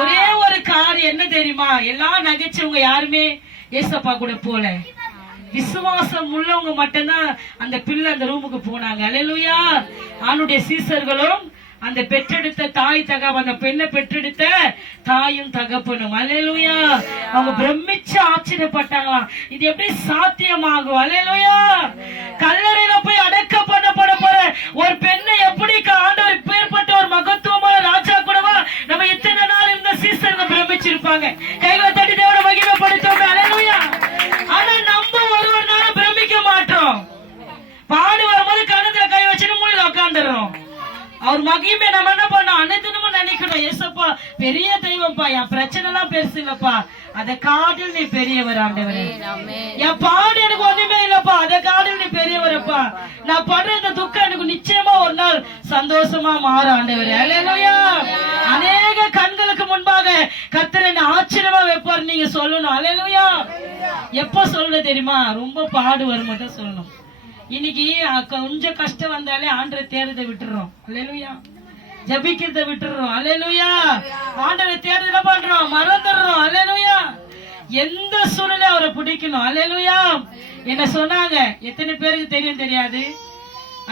ஒரே ஒரு காரியம் என்ன தெரியுமா? எல்லாம் நகைச்சவங்க யாருமே ஏசப்பா கூட போல. விசுவாசம் உள்ளவங்க மட்டும்தான் அந்த பிள்ளை அந்த ரூமுக்கு போனாங்க. அலையலுயா ஆணுடைய சீசர்களும் அந்த பெற்றெடுத்த தாய் தகவ அந்த பெண்ணை பெற்றெடுத்த தாயும் தகப்பனும். அலையலுயா அவங்க பிரமிச்சு ஆச்சரியப்பட்டாங்களாம். இது எப்படி சாத்தியமாகும்? அலையலுயா கல்லறையில போய் அடக்கம் பண்ணப்பட போற அவர் மகிமை நம்ம என்ன பண்ணோம்? அனைத்தினமும் நினைக்கணும். ஏசப்பா பெரிய தெய்வம்ப்பா. என் பிரச்சனை எல்லாம் பெருசு இல்லப்பா அதை காட்டில் நீ பெரியவர் ஆண்டவரே. என் பாடு எனக்கு ஒண்ணுமே இல்லப்பா. அதை காட்டில் நீ பெரியவரப்பா. நான் படுற இந்த துக்கம் எனக்கு நிச்சயமா ஒரு நாள் சந்தோஷமா மாறும் ஆண்டவரே. அல்லேலூயா அநேக கண்களுக்கு முன்பாக கர்த்தர் என்ன ஆச்சரியமா வைப்பார் நீங்க சொல்லணும். அல்லேலூயா எப்ப சொல்லணும் தெரியுமா? ரொம்ப பாடு வரும்போது சொல்லணும். இன்னைக்கு கொஞ்சம் கஷ்டம் வந்தாலே ஆண்டரை தேடுறதை விட்டுறோம். அல்லேலூயா. ஜபிக்கிறத விட்டுறோம். அலையலுயா ஆண்டரை தேடுறத பண்றோம்? மறந்துடுறோம். அலையலுயா எந்த சூழ்நிலை அவரை பிடிக்கணும்? அலையலுயா என்ன சொன்னாங்க? எத்தனை பேருக்கு தெரியும் தெரியாது?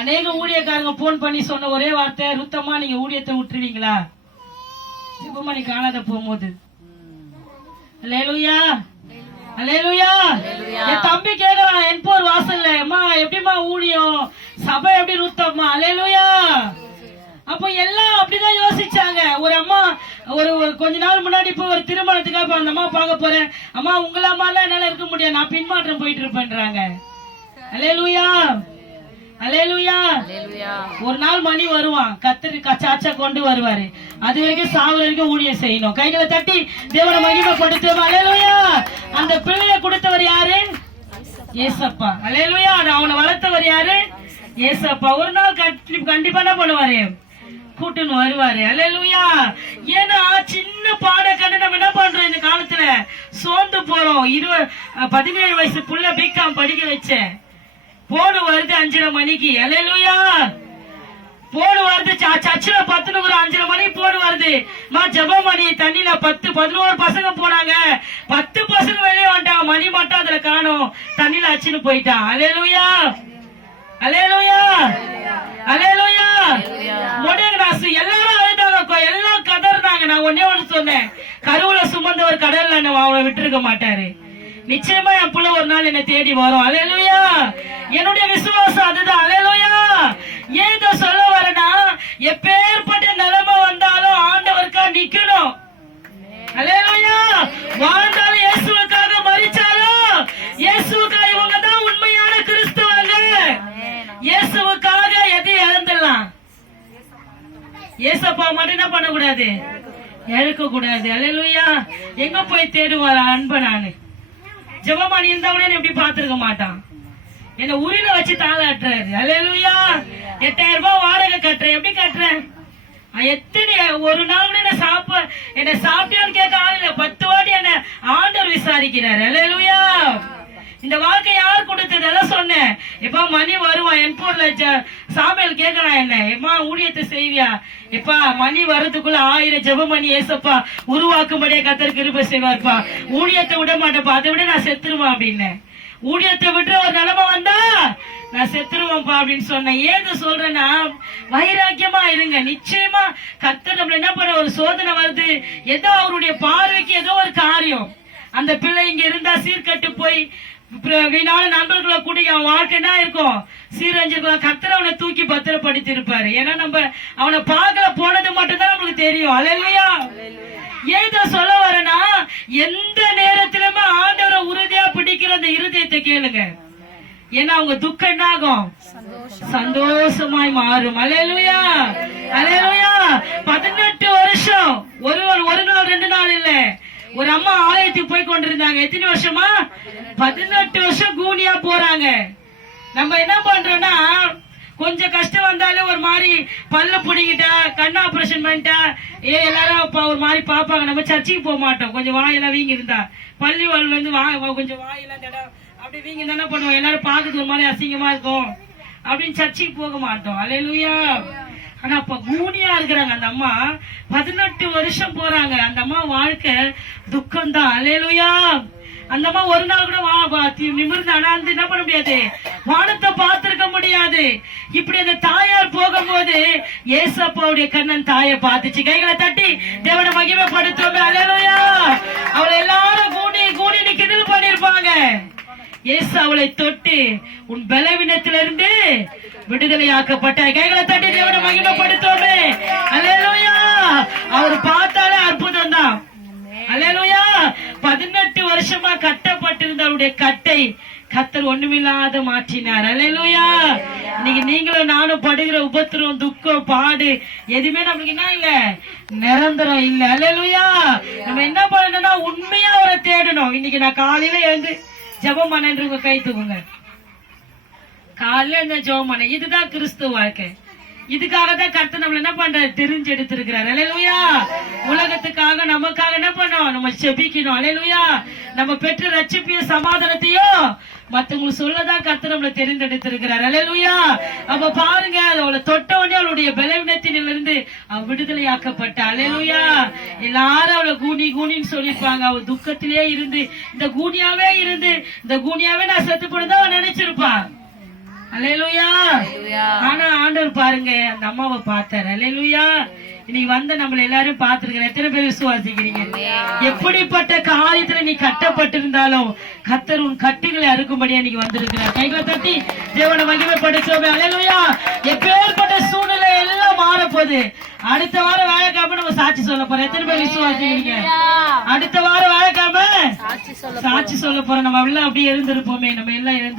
அநேக ஊழியக்காரங்க போன் பண்ணி சொன்ன ஒரே வார்த்தை ருத்தமா நீங்க ஊழியத்தை விட்டுருவீங்களா? சிவமணி காணாத போகும்போது. அல்லேலூயா. என் தம்பி கேக்குறான் என் போர் வாசல்ல. அம்மா எப்படிம்மா ஊழியம்? சபை எப்படி ருத்தம்மா? அல்லேலூயா அப்போ எல்லாம் அப்படிதான் யோசிச்சாங்க. ஒரு அம்மா ஒரு கொஞ்ச நாள் முன்னாடி இப்போ ஒரு திருமணத்துக்காக இப்ப அந்த அம்மா பார்க்க போறேன். அம்மா உங்கள அம்மாலாம் என்னால இருக்க முடியாது. நான் பின்மாற்றம் போயிட்டு இருப்பேன்றாங்க அல்லேலூயா அல்லேலூயா ஒரு நாள் மணி வருவான். கத்திரி சாச்சா கொண்டு வருவாரு. அது வரைக்கும் சாவு வரைக்கும் ஊழியம் செய்யணும். கைகளை தட்டி தேவனை மகிமைப்படுத்துவோம். அலையலுயா அந்த பிள்ளைய கொடுத்தவர் யாரு? ஏசப்பா. அலையலுயா அவனை வளர்த்தவர் யாரு? ஏசப்பா. ஒரு நாள் கண்டிப்பா என்ன பண்ணுவாரு? கூட்டுன்னு வருவாரு. அலையலுயா ஏன்னா சின்ன பாட கண்டு நம்ம என்ன பண்றோம் இந்த காலத்துல? சோர்ந்து போறோம். இருபது பதினேழு வயசு புள்ள பிகாம் படிக்க வச்சேன். போன வருது அஞ்சரை மணிக்கு. அலையலுயா போன் வருது. ச- சர்ச்சில் பத்துனு ஒரு அஞ்சரை மணி போன் வருது. மா ஜப மணி தண்ணியில பத்து பதினோரு பசங்க போனாங்க. பத்து பசங்க வெளியே வந்துட்டாங்க. மணி மட்டும் அதுல காணும். தண்ணியில அச்சுன்னு போயிட்டான் அலையலுயா அலையலுயா அலையலுயா முடங்கராசு எல்லாரும் அழுதாங்க எல்லாம் கதறினாங்க. நான் ஒன்னே ஒண்ணு சொன்னேன். கருவுல சுமந்த ஒரு கடல்ல என்ன அவனை விட்டுருக்க மாட்டாரு. நிச்சயமா என் புள்ள ஒரு நாள் என்ன தேடி வரும். அலையலுயா என்னுடைய விசுவாசம் அதுதான். அலையலுயா ஏன் இதை சொல்ல எப்பேற்பட்ட நிலைமை வந்தாலும் ஆண்டவருக்கா நிக்கணும். அலையலுயா வாழ்ந்தாலும் இயேசுவுக்காக மறிச்சாலும் இயேசுக்கா இவங்க தான் உண்மையான கிறிஸ்துவங்க. இயேசுவுக்காக எதையும் இழந்துடலாம்? இயேசப்பா மட்டும் என்ன பண்ணக்கூடாது? இழக்க கூடாது அலையலுயா எங்க போய் தேடுவார் அன்ப நானு? ஜெபமானி இருந்தவனே எப்படி பாத்துருக்க மாட்டான்? என்ன உரியில வச்சு தாளாட்டுறாரு. அலையலுயா எட்டாயிரம் ரூபாய் வாடகை கட்டுறேன். எப்படி கட்டுறேன்? எத்தனை ஒரு நாள் கூட என்ன சாப்ப என்ன சாப்பிட்டியான்னு கேட்க ஆள் இல்ல. பத்து வாட்டி என்ன ஆண்டவர் விசாரிக்கிறார். அல்லேலூயா இந்த வாழ்க்கை யார் கொடுத்தது? அதான் சொன்னேன். எப்பா மணி வருவான் என் போன்ல சாமியல் கேட்கலாம் என்ன? எம்மா ஊழியத்தை செய்வியா? எப்பா மணி வர்றதுக்குள்ள ஆயிரம் ஜெப மணி ஏசப்பா உருவாக்கும்படியா கத்தர் கிருபை செய்வார்ப்பா. ஊழியத்தை விட மாட்டேப்பா அதை விட நான் செத்துருவான் அப்படின்னு. ஊழியத்தை விட்டு ஒரு நல்ல அப்படின்னு சொன்னேன் ஏது சொல்றேன்னா வைராக்கியமா இருங்க. நிச்சயமா கத்தர் நம்மள என்ன பண்ண ஒரு சோதனை வருது. ஏதோ அவருடைய பார்வைக்கு ஏதோ ஒரு காரியம். அந்த பிள்ளை இங்க இருந்தா சீர்கட்டு போய் வீணான நண்பர்களை கூட அவன் வாழ்க்கை இருக்கும் சீரஞ்சிருக்கலாம் கத்தர் அவனை தூக்கி பத்திரப்படுத்தி இருப்பாரு ஏன்னா நம்ம அவனை பார்க்கல போனது மட்டும்தான் நம்மளுக்கு தெரியும். அலையா ஏதோ சொல்ல வரனா எந்த நேரத்திலுமே ஆண்டவரை உறுதியா பிடிக்கிற அந்த இருதயத்தை கேளுங்க. ஏன்னா அவங்க துக்கம் என்ன ஆகும் சந்தோஷமாய் மாறும். அலையலுயா. அலையலுயா. பதினெட்டு வருஷம். ஒரு ஒரு நாள் ரெண்டு நாள் இல்ல. ஒரு அம்மா ஆலயத்துக்கு போய் கொண்டிருந்தாங்க. எத்தனை வருஷமா? பதினெட்டு வருஷம் கூனியா போறாங்க. நம்ம என்ன பண்றோம்னா கொஞ்சம் கஷ்டம் வந்தாலே ஒரு மாதிரி பல்ல பிடிக்கிட்டா கண் ஆபரேஷன் பண்ணிட்டா ஏ எல்லாரும் அப்ப ஒரு மாதிரி பாப்பாங்க நம்ம சர்ச்சுக்கு போக மாட்டோம். கொஞ்சம் வாயெல்லாம் வீங்கி இருந்தா பள்ளி வாழ் வந்து வா வா- கொஞ்சம் வாயெல்லாம் அப்படி நீங்க என்ன பண்ணுவோம் எல்லாரும் பார்க்கறது ஒரு மாதிரி அசிங்கமா இருக்கும். அப்படின்னு சர்ச்சைக்கு போக மாட்டோம். அலையலுயா ஆனா அப்ப கூனியா இருக்கிறாங்க அந்த அம்மா. பதினெட்டு வருஷம் போறாங்க. அந்த அம்மா வாழ்க்கை துக்கம் தான் அலையலுயா அந்த அம்மா ஒரு நாள் கூட வா வா, தி- நிமிர்ந்து அனாந்து என்ன பண்ண முடியாது? வானத்தை பார்த்திருக்க முடியாது. இப்படி அந்த தாயார் போகும்போது ஏசப்பாவுடைய கண்ணன் தாயை பார்த்துச்சு. கைகளை தட்டி தேவனை மகிமைப்படுத்துவோமே. அலையலுயா அவளை எல்லாரும் கூடி கூடி நீ கிண்டல் பண்ணிருப்பாங்க இயேசு அவளை தொட்டு உன் பலவீனத்திலிருந்து விடுதலையாக்கப்பட்ட கைகளை தட்டி தேவனை மகிமைப்படுத்தோமே அல்லேலூயா. அவர் பார்த்தாலே அற்புதம் தான் அல்லேலூயா. பதினெட்டு வருஷமா கட்டப்பட்டிருந்த அவருடைய கட்டை கத்தர் ஒண்ணுமில்லாத மாற்றினார். அல்லேலூயா. இன்னைக்கு நீங்களும் நானும் படுகிற உபத்திரம் துக்கம் பாடு எதுவுமே நமக்கு என்ன இல்ல? நிரந்தரம் இல்ல. அல்லேலூயா. நம்ம என்ன பண்ணணும்னா உண்மையா அவரை தேடணும். இன்னைக்கு நான் காலையில எழுந்து ஜெபம் உங்க கை தூக்குங்க. காலைல இந்த ஜபம் பண்ண இதுதான் கிறிஸ்துவ வாழ்க்கை. இதுக்காக தான் கர்த்தர் நம்மள என்ன பண்றாரு? தெரிஞ்சு எடுத்திருக்கிறார். அலையலுயா உலகத்துக்காக நமக்காக என்ன பண்ணோம் நம்ம செபிக்கணும். அலையலுயா. நம்ம பெற்ற ரட்சிப்பிய சமாதானத்தையும் மத்தவங்களுக்கு சொல்லதான் கர்த்தர் நம்மள தெரிந்தெடுத்திருக்கிறார். அலையலுயா. அப்ப பாருங்க அவளை தொட்ட உடனே அவளுடைய பலவீனத்தினிலிருந்து அவ விடுதலையாக்கப்பட்ட. அலையலுயா. எல்லாரும் அவளை கூனி கூனின்னு சொல்லிருப்பாங்க அவ துக்கத்திலே இருந்து இந்த கூனியாவே இருந்து இந்த கூனியாவே நான் செத்து போனதான் அவன் நினைச்சிருப்பா. அலையலுயா. ஆனா ஆண்டவர் பாருங்க அந்த அம்மாவை பார்த்தாரு. அலையலுயா. இன்னைக்கு வந்த நம்மள எல்லாரும் பார்த்திருக்கிறேன் எத்தனை பேர் விசுவாசிக்கிறீங்க? எப்படிப்பட்ட காரியத்துல நீ கட்டப்பட்டிருந்தாலும் கத்தர் உன் கட்டுகளை அறுக்கும்படியா நீங்க வந்திருக்கிறார். கைகளை தட்டி தேவனை மகிமைப்படுத்தோமே அலையலுயா எப்பேற்பட்ட சூழ்நிலை எல்லாம் மாறப்போகுது. அடுத்த வாரம் வேலைக்காம நம்ம சாட்சி சொல்ல போறோம். எத்தனை பேர் விசுவாசிக்கிறீங்க? அடுத்த வாரம் வேலைக்காம சாட்சி சொல்ல போறோம். நம்ம எல்லாம் அப்படியே எழுந்திருப்போமே நம்ம எல்லாம் எழுந்து